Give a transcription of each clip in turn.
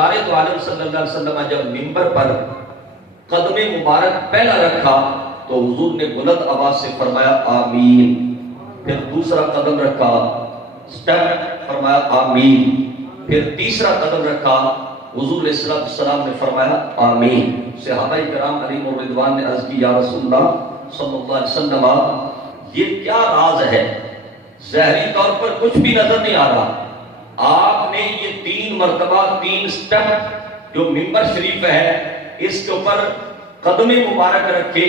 سرکار تو عالم صلی اللہ علیہ وسلم جب منبر پر قدم مبارک پہلا رکھا تو حضور نے بلند آواز سے فرمایا آمین. پھر دوسرا قدم رکھا سٹیپ فرمایا آمین. پھر تیسرا قدم رکھا حضور علیہ السلام نے فرمایا آمین. صحابہ کرام علیہم الرضوان نے عرض کی یا رسول اللہ صلی اللہ علیہ وسلم یہ کیا راز ہے؟ ظاہری طور پر کچھ بھی نظر نہیں آ رہا. آپ نے یہ 3 مرتبہ 3 سٹیپ جو منبر شریف ہے اس کے اوپر قدم مبارک رکھے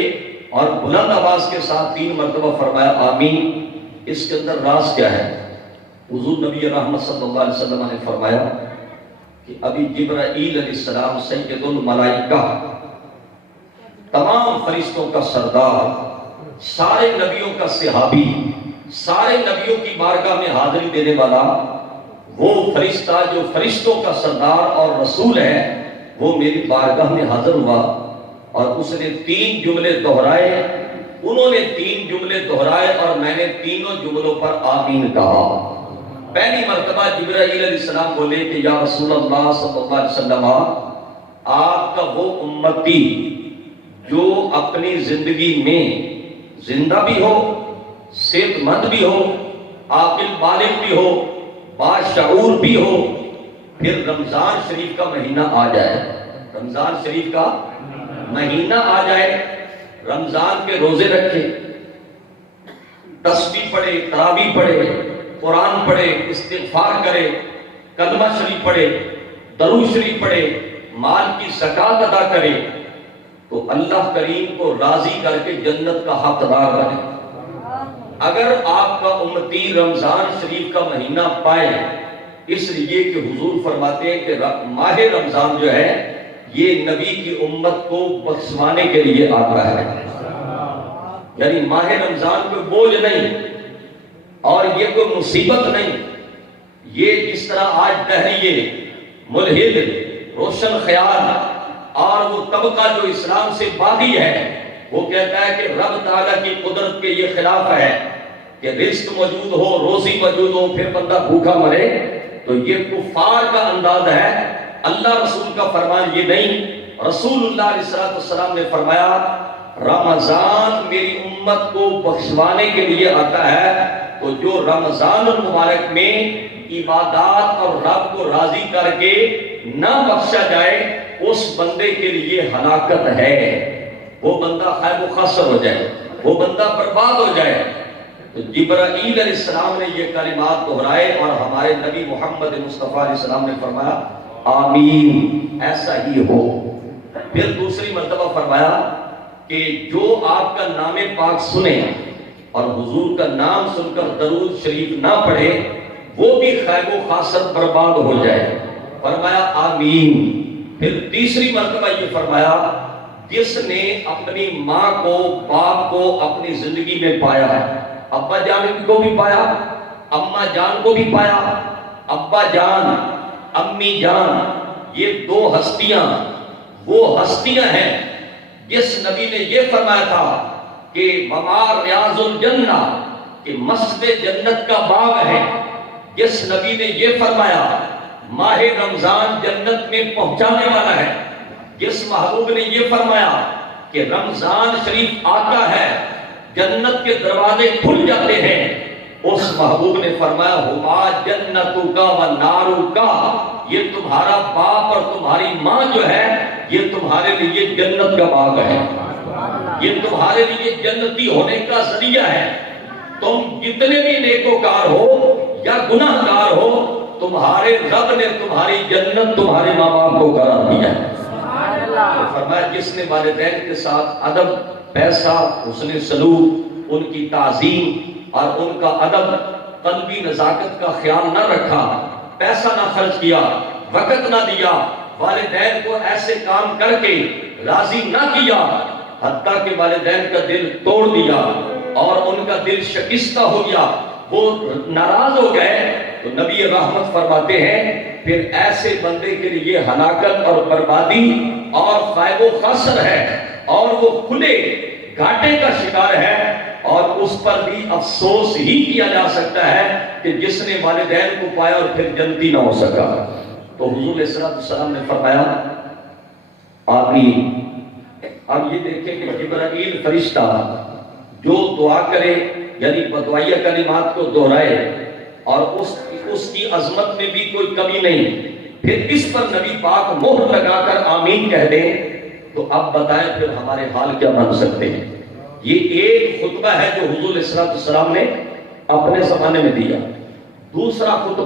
اور بلند آواز کے ساتھ 3 مرتبہ فرمایا آمین. اس کے اندر راز کیا ہے؟ حضور نبی رحمت صلی اللہ علیہ وسلم نے فرمایا کہ ابھی جبرائیل علیہ السلام سید الملائکہ تمام فرشتوں کا سردار، سارے نبیوں کا صحابی، سارے نبیوں کی بارگاہ میں حاضری دینے والا وہ فرشتہ جو فرشتوں کا سردار اور رسول ہے وہ میری بارگاہ میں حاضر ہوا اور اس نے 3 جملے دہرائے. انہوں نے 3 جملے دہرائے اور میں نے تینوں جملوں پر آمین کہا. پہلی مرتبہ جبرائیل علیہ السلام بولے کہ یا رسول اللہ صلی اللہ علیہ وسلم آپ کا وہ امتی جو اپنی زندگی میں زندہ بھی ہو، صحت مند بھی ہو، عاقل بالغ بھی ہو، باشعور بھی ہو، پھر رمضان شریف کا مہینہ آ جائے، رمضان شریف کا مہینہ آ جائے، رمضان کے روزے رکھے، تسبیح پڑھے، تراویح پڑھے، قرآن پڑھے، استغفار کرے، کلمہ شریف پڑھے، درود شریف پڑھے، مال کی زکات ادا کرے تو اللہ کریم کو راضی کر کے جنت کا حقدار بنے. اگر آپ کا امتی رمضان شریف کا مہینہ پائے، اس لیے کہ حضور فرماتے ہیں کہ ماہ رمضان جو ہے یہ نبی کی امت کو بخشوانے کے لیے آتا ہے. یعنی ماہ رمضان کوئی بوجھ نہیں اور یہ کوئی مصیبت نہیں. یہ جس طرح آج دہریے ملحد، روشن خیال اور وہ طبقہ جو اسلام سے باغی ہے وہ کہتا ہے کہ رب تعالیٰ کی قدرت کے یہ خلاف ہے کہ رزق موجود ہو، روزی موجود ہو، پھر بندہ بھوکا مرے، تو یہ کفار کا انداز ہے. اللہ رسول کا فرمان یہ نہیں. رسول اللہ علیہ السلام نے فرمایا رمضان میری امت کو بخشوانے کے لیے آتا ہے، تو جو رمضان المبارک میں عبادات اور رب کو راضی کر کے نہ بخشا جائے اس بندے کے لیے ہلاکت ہے. وہ بندہ خیر و خسر ہو جائے، وہ بندہ برباد ہو جائے. تو جبرائیل علیہ السلام نے یہ کلمات دہرائے اور ہمارے نبی محمد مصطفیٰ علیہ السلام نے فرمایا آمین، ایسا ہی ہو. پھر دوسری مرتبہ فرمایا کہ جو آپ کا نام پاک سنے اور حضور کا نام سن کر درود شریف نہ پڑھے وہ بھی خیب و خاسر برباد ہو جائے. فرمایا آمین. پھر تیسری مرتبہ یہ فرمایا جس نے اپنی ماں کو، باپ کو اپنی زندگی میں پایا، ابا جان کو بھی پایا، اماں جان کو بھی پایا، ابا جان، امی جان، یہ 2 ہستیاں وہ ہستیاں ہیں جس نبی نے یہ فرمایا تھا کہ وما ریاض الجنہ، کہ مسجد جنت کا باغ ہے. جس نبی نے یہ فرمایا ماہ رمضان جنت میں پہنچانے والا ہے. جس محبوب نے یہ فرمایا کہ رمضان شریف آتا ہے جنت کے دروازے کھل جاتے ہیں، اس محبوب نے فرمایا ہما جنتو کا و نارو کا، یہ تمہارا باپ اور تمہاری ماں جو ہے یہ تمہارے لیے جنت کا باغ ہے، یہ تمہارے لیے جنتی ہونے کا ذریعہ ہے. تم جتنے بھی نیکوکار ہو یا گناہ گار ہو، تمہارے رب نے تمہاری جنت تمہارے ماں باپ کو قرار دیا ہے. فرمایا جس نے والدین کے ساتھ ادب، پیسہ، حسن سلوک، ان کی تعظیم اور ان کا ادب، قلبی نزاکت کا خیال نہ رکھا، پیسہ نہ خرچ کیا، وقت نہ دیا، والدین کو ایسے کام کر کے راضی نہ کیا حتیٰ کہ والدین کا دل توڑ دیا اور ان کا دل شکستہ ہو گیا، وہ ناراض ہو گئے، تو نبی رحمت فرماتے ہیں پھر ایسے بندے کے لیے ہلاکت اور بربادی اور خائب و خسر ہے اور وہ کھلے گھاٹے کا شکار ہے، اور اس پر بھی افسوس ہی کیا جا سکتا ہے کہ جس نے والدین کو پایا اور پھر جنتی نہ ہو سکا. تو حضور علیہ السلام نے فرمایا اب یہ دیکھیں کہ جبرائیل فرشتہ جو دعا کرے یعنی بدعائیہ کلمات کو دہرائے اور اس کی عظمت میں بھی کوئی کمی نہیں، پھر اس پر نبی پاک مہر لگا کر آمین کہہ دیں، تو اب بتائیں پھر ہمارے حال کیا بن سکتے ہیں۔ یہ ایک خطبہ ہے جو حضور علیہ السلام نے اپنے زمانے میں دیا۔ دوسرا خطبہ